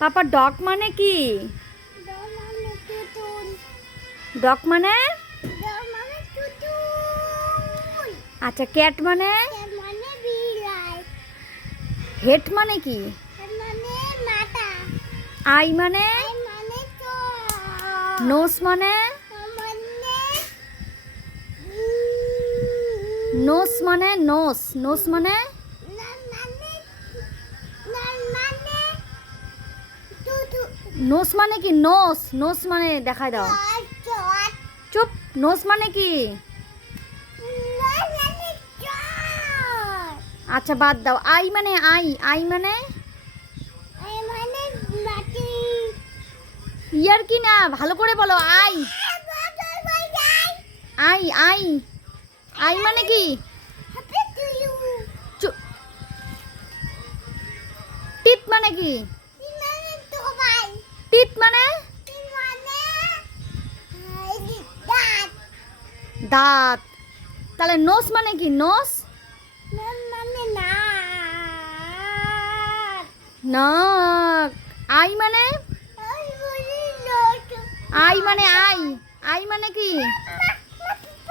পাপা dog মানে কি? Dog মানে? আচ্ছা ক্যাট মানে? হেড মানে কি? আই মানে? নোস মানে? নোস মানে নোস। নোস মানে? নোস মানে কি? নোস। নোস মানে দেখাই দাও। চুপ। নোস মানে কি? আচ্ছা বাদ দাও। আই মানে আই। আই মানে? ইয়ার কি না? ভালো করে বলো। আই। I I. আই মানে কি? টিপ মানে কি? দাঁত। তাহলে নোস মানে কি নোস? নাক। আই মানে? আই মানে আই। আই মানে কি?